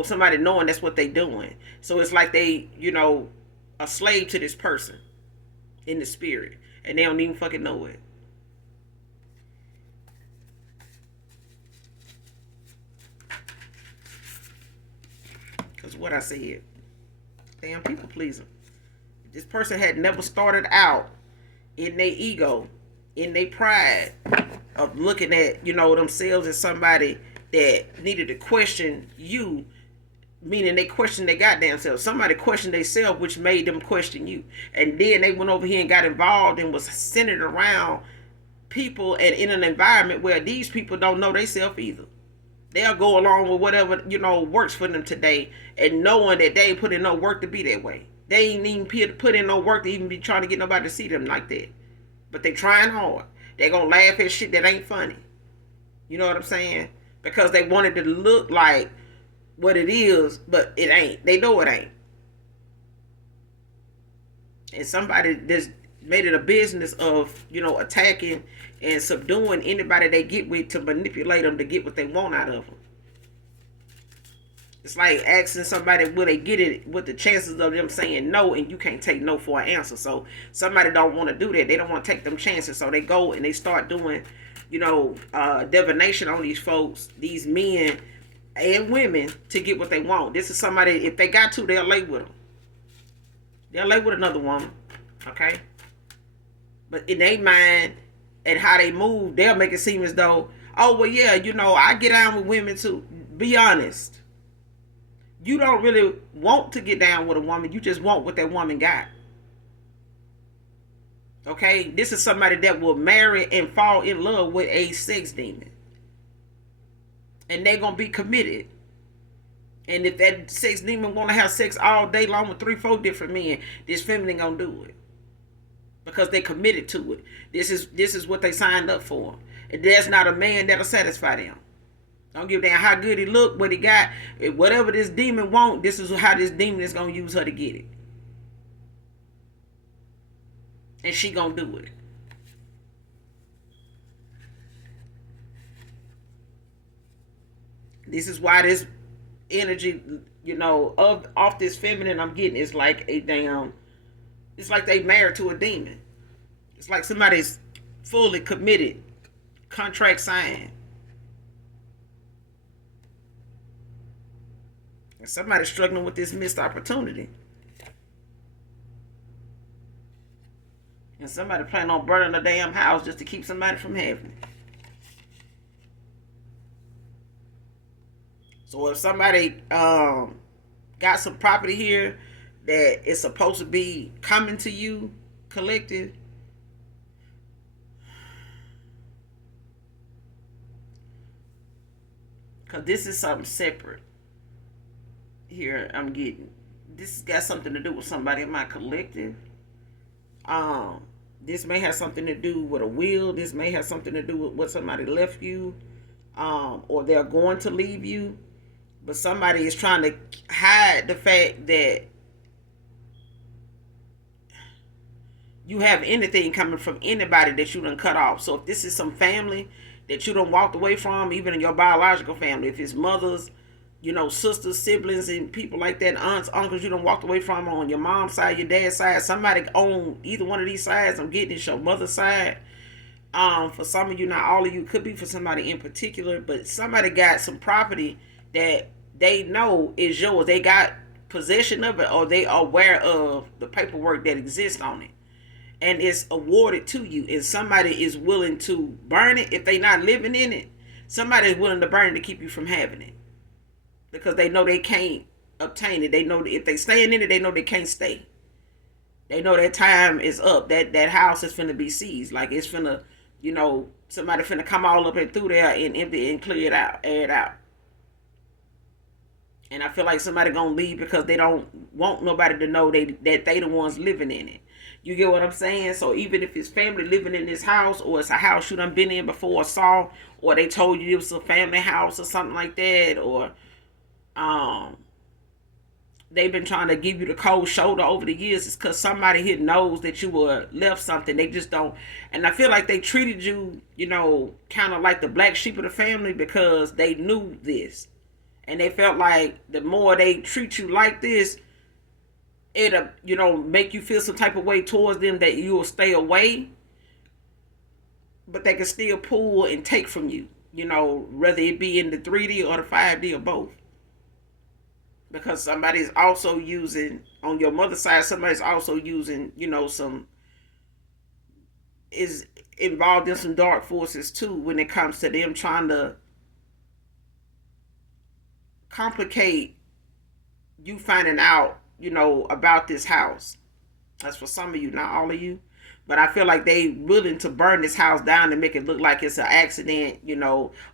somebody knowing that's what they doing. So it's like they, a slave to this person in the spirit. And they don't even fucking know it. Because what I said. Damn people pleasing. This person had never started out in their ego, in their pride of looking at, themselves as somebody that needed to question you, meaning they questioned their goddamn self. Somebody questioned themselves, which made them question you. And then they went over here and got involved and was centered around people and in an environment where these people don't know themselves either. They'll go along with whatever, works for them today, and knowing that they ain't put in no work to be that way. They ain't even put in no work to even be trying to get nobody to see them like that. But they trying hard. They gonna laugh at shit that ain't funny. You know what I'm saying? Because they wanted to look like what it is, but it ain't. They know it ain't. And somebody just made it a business of, attacking and subduing anybody they get with to manipulate them to get what they want out of them. It's like asking somebody, will they get it, with the chances of them saying no, and you can't take no for an answer. So somebody don't want to do that. They don't want to take them chances. So they go and they start doing, divination on these folks, these men and women, to get what they want. This is somebody, if they got to, they'll lay with them. They'll lay with another woman. Okay? But in their mind and how they move, they'll make it seem as though, oh, well, yeah, I get down with women too. Be honest. You don't really want to get down with a woman. You just want what that woman got. Okay, this is somebody that will marry and fall in love with a sex demon, and they're gonna be committed. And if that sex demon want to have sex all day long with 3, 4 different men, this feminine gonna do it because they committed to it. This is what they signed up for. And there's not a man that'll satisfy them. Don't give a damn how good he look, what he got, whatever this demon want. This is how this demon is gonna use her to get it, and she gonna do it. This is why this energy, of off this feminine I'm getting is like a damn. It's like they married to a demon. It's like somebody's fully committed, contract signed, and somebody's struggling with this missed opportunity, and somebody planning on burning the damn house just to keep somebody from having it. So if somebody got some property here that is supposed to be coming to you, collective, because this is something separate here I'm getting. This has got something to do with somebody in my collective. This may have something to do with a will. This may have something to do with what somebody left you, or they're going to leave you. But somebody is trying to hide the fact that you have anything coming from anybody that you done cut off. So if this is some family that you done walked away from, even in your biological family, if it's mothers, sisters, siblings, and people like that, aunts, uncles, you done walked away from on your mom's side, your dad's side, somebody on either one of these sides, I'm getting it's your mother's side. For some of you, not all of you, could be for somebody in particular, but somebody got some property that they know is yours. They got possession of it, or they are aware of the paperwork that exists on it, and it's awarded to you, and somebody is willing to burn it. If they not living in it, somebody is willing to burn it to keep you from having it, because they know they can't obtain it. They know that if they staying in it, they know they can't stay. They know that time is up. That house is finna be seized. Like it's finna, somebody finna come all up and through there and empty and clear it out, air it out. And I feel like somebody gonna leave because they don't want nobody to know that they the ones living in it. You get what I'm saying? So even if it's family living in this house, or it's a house you done been in before or saw, or they told you it was a family house or something like that, or they've been trying to give you the cold shoulder over the years, it's because somebody here knows that you were left something. They just don't. And I feel like they treated you, kind of like the black sheep of the family, because they knew this. And they felt like the more they treat you like this, it'll, make you feel some type of way towards them, that you will stay away. But they can still pull and take from you, whether it be in the 3D or the 5D or both. Because somebody's also using, on your mother's side, somebody's also using, is involved in some dark forces too, when it comes to them trying to complicate you finding out, about this house. That's for some of you, not all of you. But I feel like they willing to burn this house down and make it look like it's an accident,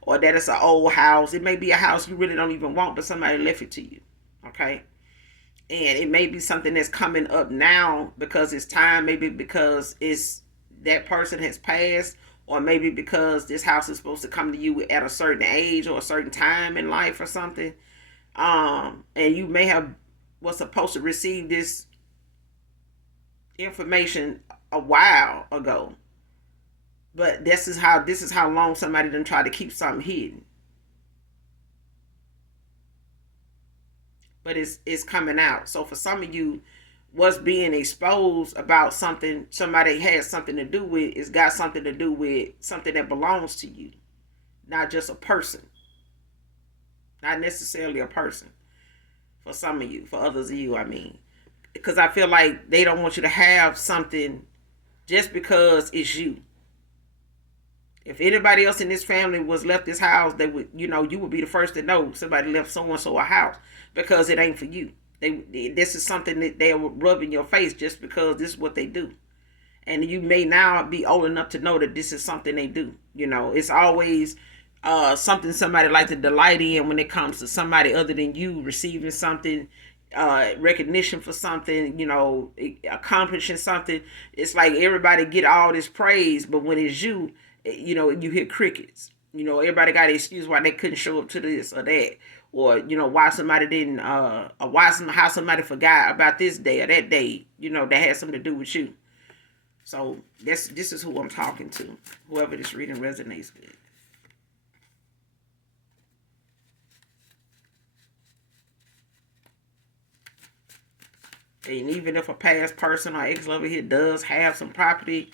or that it's an old house. It may be a house you really don't even want, but somebody left it to you. Okay? And it may be something that's coming up now because it's time, maybe because it's that person has passed, or maybe because this house is supposed to come to you at a certain age or a certain time in life or something. And you may have was supposed to receive this information a while ago, but this is how long somebody done tried to keep something hidden. But it's coming out. So for some of you, what's being exposed about something somebody has something to do with, it's got something to do with something that belongs to you, not just a person. Not necessarily a person. For some of you, for others of you, I mean. Because I feel like they don't want you to have something just because it's you. If anybody else in this family was left this house, they would, you would be the first to know somebody left so-and-so a house, because it ain't for you. This is something that they will rub in your face just because this is what they do. And you may now be old enough to know that this is something they do. It's always something somebody like to delight in when it comes to somebody other than you receiving something, recognition for something, accomplishing something. It's like everybody get all this praise, but when it's you, you hear crickets. Everybody got an excuse why they couldn't show up to this or that, or why somebody didn't, or how somebody forgot about this day or that day, that had something to do with you. So this is who I'm talking to. Whoever this reading resonates with. And even if a past person or ex-lover here does have some property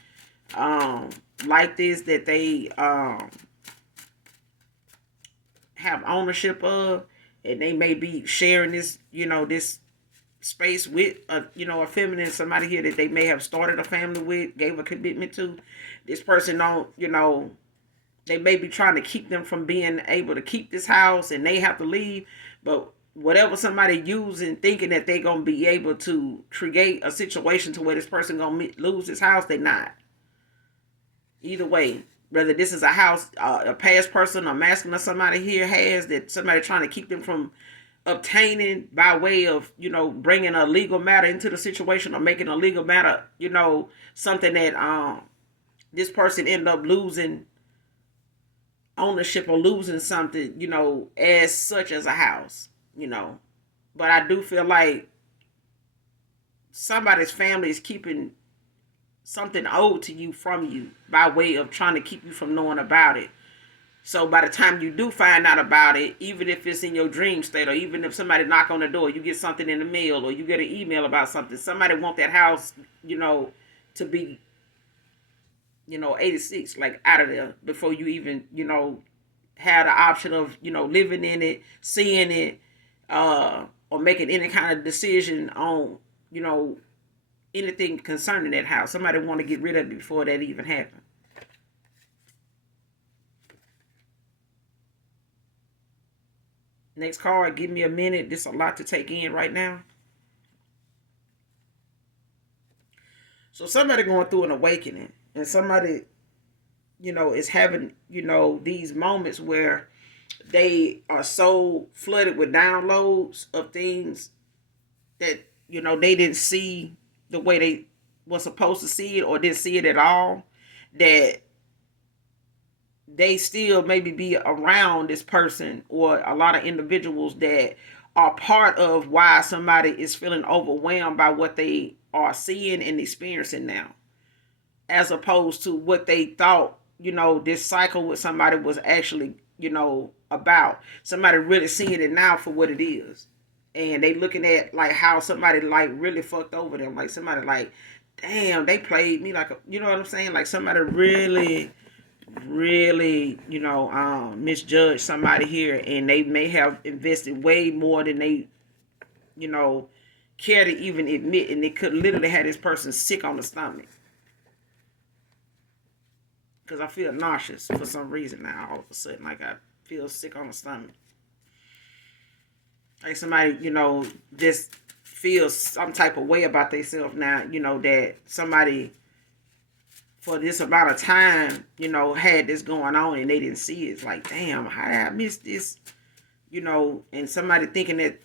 like this that they have ownership of, and they may be sharing this, this space with a feminine, somebody here that they may have started a family with, gave a commitment to. This person don't, they may be trying to keep them from being able to keep this house, and they have to leave. But whatever somebody using, thinking that they're gonna be able to create a situation to where this person gonna lose this house, they not. Either way, whether this is a house, a past person or masculine or somebody here has, that somebody trying to keep them from obtaining by way of, bringing a legal matter into the situation, or making a legal matter, something that this person ended up losing ownership or losing something, as such as a house, But I do feel like somebody's family is keeping something owed to you from you by way of trying to keep you from knowing about it. So by the time you do find out about it, even if it's in your dream state, or even if somebody knock on the door, you get something in the mail, or you get an email about something, somebody want that house, to be, 86, like out of there before you even, have the option of, living in it, seeing it, or making any kind of decision on, anything concerning that house. Somebody want to get rid of it before that even happened. Next card, give me a minute. This is a lot to take in right now. So somebody going through an awakening, and somebody, is having, these moments where they are so flooded with downloads of things that, they didn't see the way they were supposed to see it, or didn't see it at all, that they still maybe be around this person or a lot of individuals that are part of why somebody is feeling overwhelmed by what they are seeing and experiencing now, as opposed to what they thought, this cycle with somebody was actually, about. Somebody really seeing it now for what it is. And they looking at like how somebody like really fucked over them. Like somebody like, damn, they played me like a, you know what I'm saying? Like somebody really misjudged somebody here, and they may have invested way more than they, care to even admit, and they could literally have this person sick on the stomach. Because I feel nauseous for some reason now, all of a sudden, like I feel sick on the stomach. Like somebody, just feels some type of way about themselves now, that somebody for this amount of time, had this going on and they didn't see it. It's like, damn, how did I miss this? And somebody thinking that,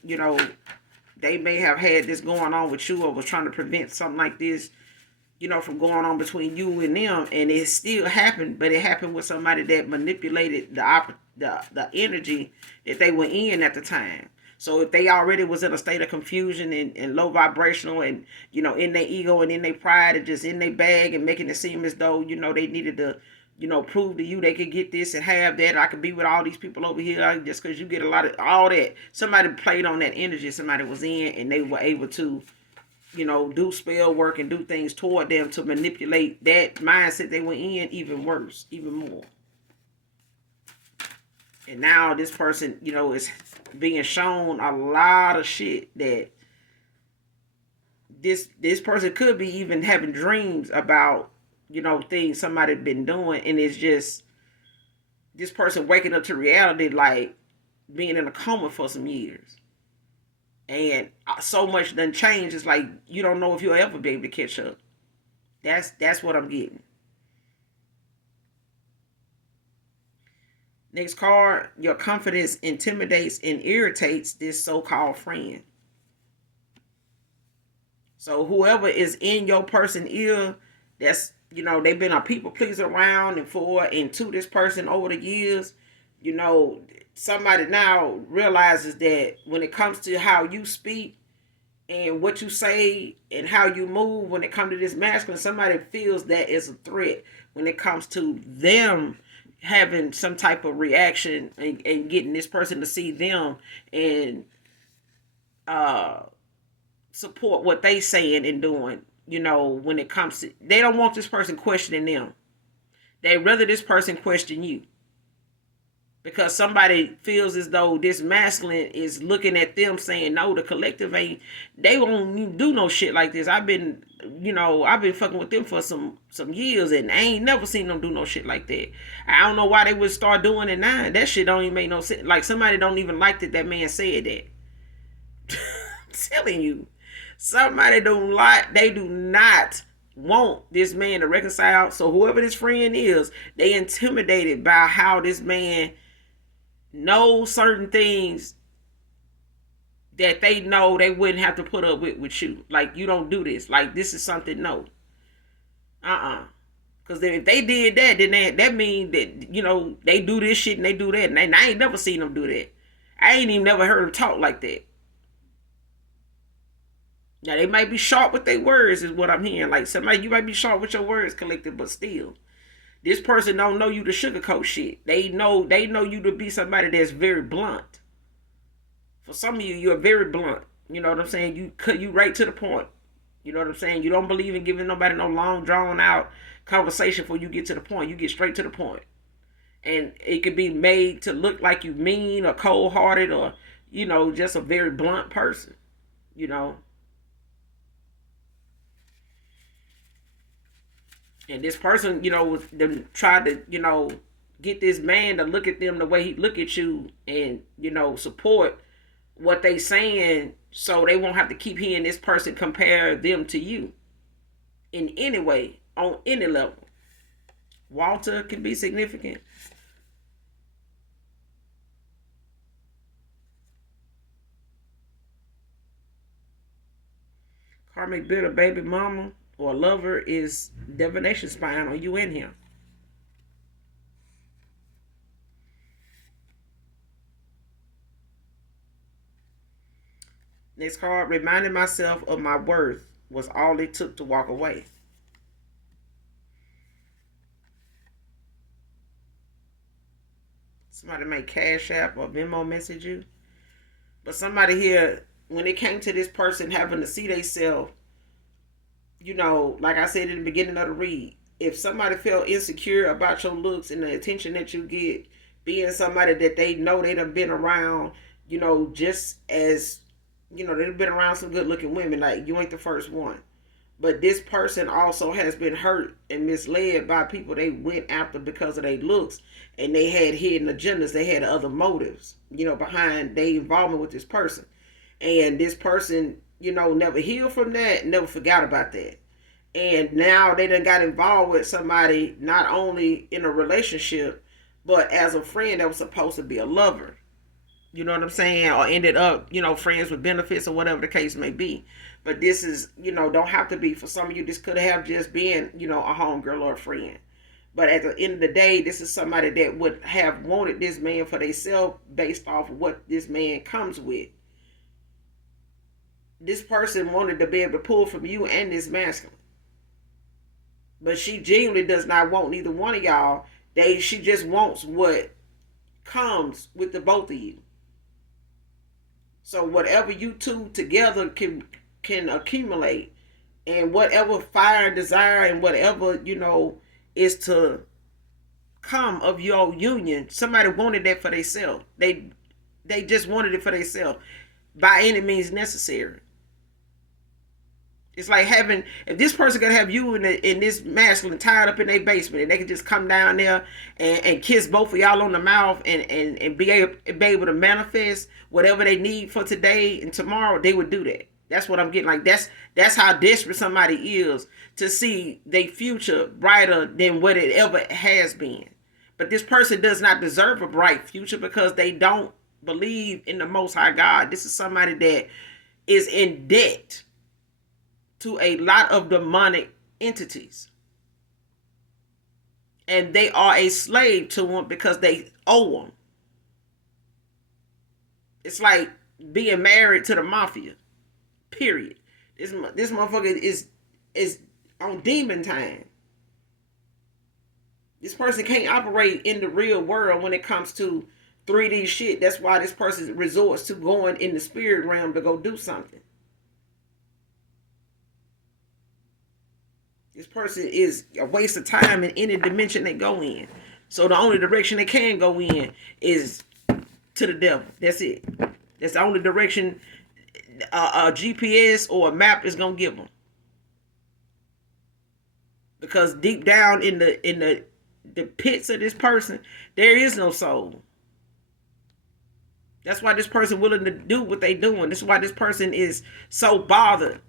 they may have had this going on with you, or was trying to prevent something like this, from going on between you and them, and it still happened, but it happened with somebody that manipulated the energy that they were in at the time. So if they already was in a state of confusion and low vibrational, and in their ego and in their pride, and just in their bag, and making it seem as though they needed to prove to you they could get this and have that. I could be with all these people over here just because you get a lot of all that. Somebody played on that energy somebody was in, and they were able to do spell work and do things toward them to manipulate that mindset they were in even worse, even more. And now this person, is being shown a lot of shit that this person could be even having dreams about, things somebody been doing, and it's just this person waking up to reality, like being in a coma for some years. And so much done changed. It's like you don't know if you'll ever be able to catch up. That's what I'm getting. Next card, your confidence intimidates and irritates this so-called friend. So whoever is in your person ear, that's, they've been a people pleaser around and for and to this person over the years, somebody now realizes that when it comes to how you speak and what you say and how you move when it comes to this masculine, somebody feels that is a threat when it comes to them having some type of reaction and getting this person to see them and support what they saying and doing. When it comes to, they don't want this person questioning them. They rather this person question you. Because somebody feels as though this masculine is looking at them saying, no, the collective ain't, they won't do no shit like this. I've been fucking with them for some years and I ain't never seen them do no shit like that. I don't know why they would start doing it now. That shit don't even make no sense. Like, somebody don't even like that man said that. I'm telling you. Somebody they do not want this man to reconcile. So whoever this friend is, they intimidated by how this man know certain things that they know they wouldn't have to put up with you. Like, you don't do this. Like, this is something, no. Because if they did that, then that mean that, they do this shit and they do that. And I ain't never seen them do that. I ain't even never heard them talk like that. Now, they might be sharp with their words is what I'm hearing. Like, you might be sharp with your words, collective, but still. This person don't know you to sugarcoat shit. They know you to be somebody that's very blunt. For some of you, you're very blunt. You know what I'm saying? You right to the point. You know what I'm saying? You don't believe in giving nobody no long, drawn out conversation before you get to the point. You get straight to the point. And it could be made to look like you mean or cold-hearted or, just a very blunt person. And this person, was them tried to, get this man to look at them the way he look at you and, support what they saying so they won't have to keep hearing this person compare them to you in any way, on any level. Walter can be significant. Karmic bitter baby mama or lover is divination spying on you and him. Next card, reminding myself of my worth was all it took to walk away. Somebody may Cash App or Venmo message you. But somebody here, when it came to this person having to see themselves, like I said in the beginning of the read, if somebody felt insecure about your looks and the attention that you get, being somebody that they know they done been around, just as, they've been around some good looking women, like you ain't the first one. But this person also has been hurt and misled by people they went after because of their looks. And they had hidden agendas. They had other motives, behind their involvement with this person. And this person, never healed from that, never forgot about that. And now they done got involved with somebody, not only in a relationship, but as a friend that was supposed to be a lover. You know what I'm saying? Or ended up, friends with benefits or whatever the case may be. But this is, don't have to be. For some of you, this could have just been, a homegirl or a friend. But at the end of the day, this is somebody that would have wanted this man for themselves based off of what this man comes with. This person wanted to be able to pull from you and this masculine. But she genuinely does not want neither one of y'all. She just wants what comes with the both of you. So whatever you two together can accumulate, and whatever fire and desire and whatever, is to come of your union, somebody wanted that for themselves. They just wanted it for themselves by any means necessary. It's like if this person could have you in this masculine tied up in their basement, and they could just come down there and kiss both of y'all on the mouth and be able to manifest whatever they need for today and tomorrow, they would do that. That's what I'm getting. Like that's how desperate somebody is to see their future brighter than what it ever has been. But this person does not deserve a bright future because they don't believe in the Most High God. This is somebody that is in debt to a lot of demonic entities. And they are a slave to them because they owe them. It's like being married to the mafia. Period. This motherfucker is on demon time. This person can't operate in the real world when it comes to 3D shit. That's why this person resorts to going in the spirit realm to go do something. This person is a waste of time in any dimension they go in. So the only direction they can go in is to the devil. That's it. That's the only direction a GPS or a map is gonna give them. Because deep down in the pits of this person, there is no soul. That's why this person willing to do what they doing. This is why this person is so bothered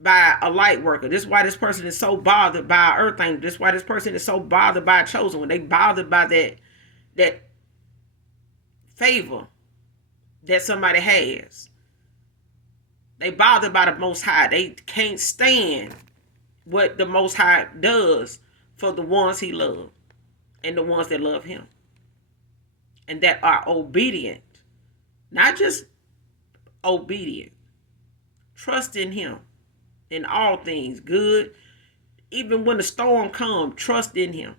by a light worker. This is why this person is so bothered by an earth angel. This is why this person is so bothered by a chosen one. They bothered by that favor that somebody has. They bothered by the Most High. They can't stand what the Most High does for the ones he loves and the ones that love him and that are obedient. Not just obedient. Trust in him in all things good. Even when the storm comes, trust in him.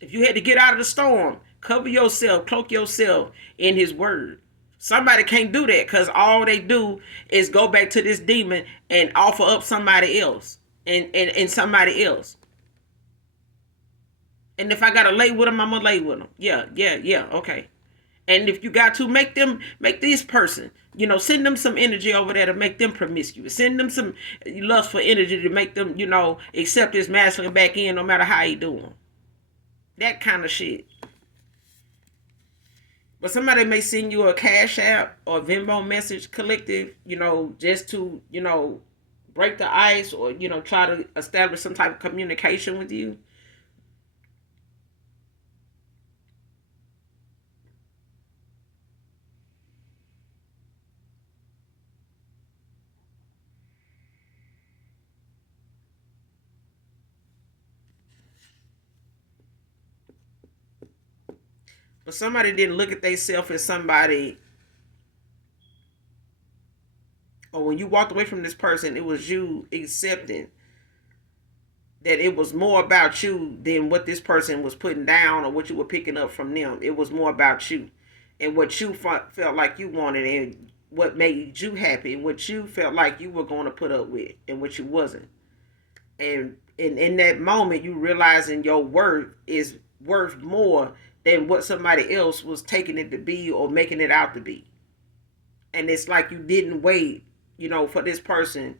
If you had to get out of the storm, cover yourself, cloak yourself in his word. Somebody can't do that because all they do is go back to this demon and offer up somebody else and somebody else. And if I got to lay with them, I'm going to lay with them. Yeah, okay. And if you got to make this person, send them some energy over there to make them promiscuous. Send them some lustful energy to make them, accept this masculine back in no matter how he doing. That kind of shit. But somebody may send you a Cash App or Venmo message collective, just to, break the ice or, try to establish some type of communication with you. But somebody didn't look at themselves as somebody, or when you walked away from this person, it was you accepting that it was more about you than what this person was putting down or what you were picking up from them. It was more about you and what you felt like you wanted and what made you happy and what you felt like you were going to put up with and what you wasn't. And in that moment, you realizing your worth is worth more than what somebody else was taking it to be or making it out to be. And it's like you didn't wait, for this person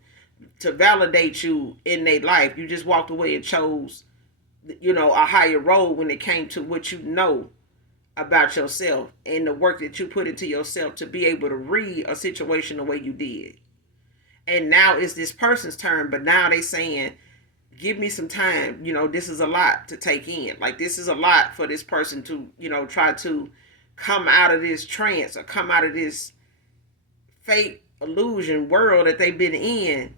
to validate you in their life. You just walked away and chose, a higher road when it came to what you know about yourself and the work that you put into yourself to be able to read a situation the way you did. And now it's this person's turn, but now they saying, give me some time. This is a lot to take in. Like, this is a lot for this person to, try to come out of this trance or come out of this fake illusion world that they've been in,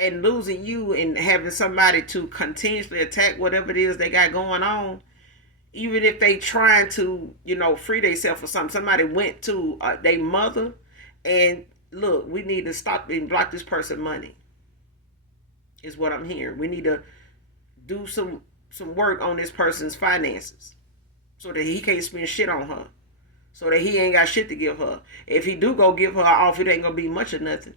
and losing you and having somebody to continuously attack whatever it is they got going on. Even if they trying to, free themselves or something. Somebody went to their mother and, look, we need to stop and block this person money. Is what I'm hearing. We need to do some work on this person's finances so that he can't spend shit on her, so that he ain't got shit to give her. If he do go give her off, it ain't gonna be much of nothing,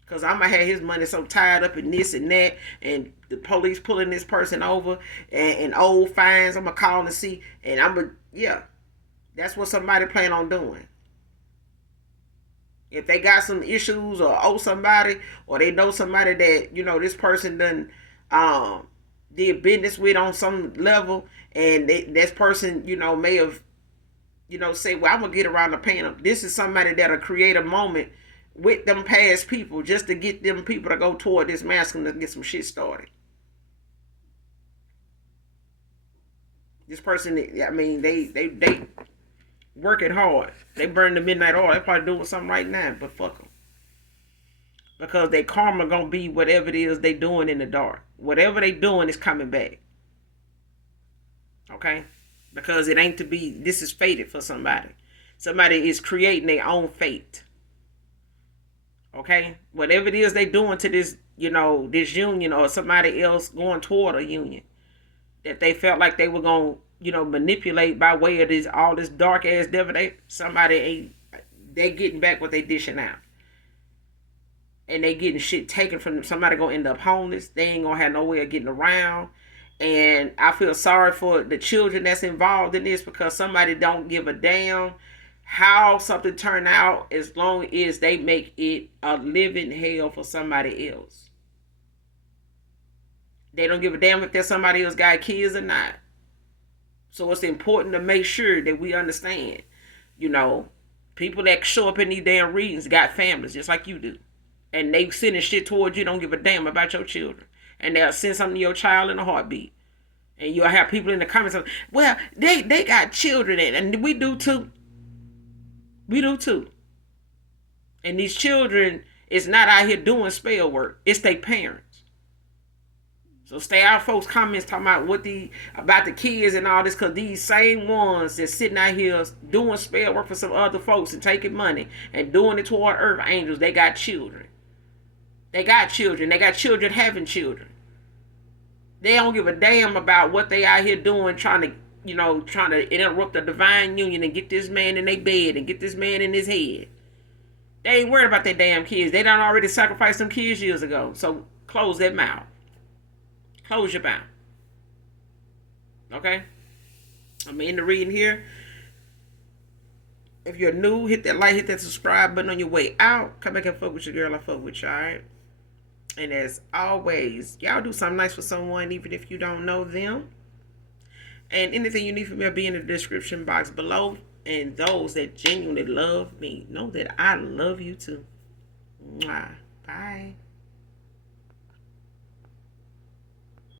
because I'm gonna have his money so tied up in this and that, and the police pulling this person over and old fines. I'm gonna call and see, and that's what somebody plan on doing. If they got some issues or owe somebody, or they know somebody that, this person done did business with on some level, and this person, may have say, well, I'm going to get around to paying them. This is somebody that'll create a moment with them past people just to get them people to go toward this masculine to get some shit started. This person, I mean, they working hard. They burn the midnight oil. They probably doing something right now, but fuck them. Because their karma gonna be whatever it is they doing in the dark. Whatever they doing is coming back. Okay? Because it ain't to be, this is fated for somebody. Somebody is creating their own fate. Okay? Whatever it is they doing to this, this union or somebody else going toward a union that they felt like they were going to, manipulate by way of all this dark ass devil, they getting back what they dishing out. And they getting shit taken from them. Somebody gonna end up homeless. They ain't gonna have no way of getting around. And I feel sorry for the children that's involved in this, because somebody don't give a damn how something turn out, as long as they make it a living hell for somebody else. They don't give a damn if there's somebody else got kids or not. So it's important to make sure that we understand, people that show up in these damn readings got families just like you do. And they sending shit towards you, don't give a damn about your children. And they'll send something to your child in a heartbeat. And you'll have people in the comments saying, well, they got children in, and we do too. We do too. And these children is not out here doing spell work. It's their parents. So stay out of folks' comments talking about the kids and all this, because these same ones that's sitting out here doing spell work for some other folks and taking money and doing it toward earth angels, they got children. They got children. They got children having children. They don't give a damn about what they out here doing, trying to interrupt the divine union and get this man in their bed and get this man in his head. They ain't worried about their damn kids. They done already sacrificed them kids years ago. So close that mouth. Close your mouth. Okay? I'm in the reading here. If you're new, hit that like, hit that subscribe button on your way out. Come back and fuck with your girl. I fuck with you, alright? And as always, y'all do something nice for someone, even if you don't know them. And anything you need from me will be in the description box below. And those that genuinely love me, know that I love you too. Mwah. Bye.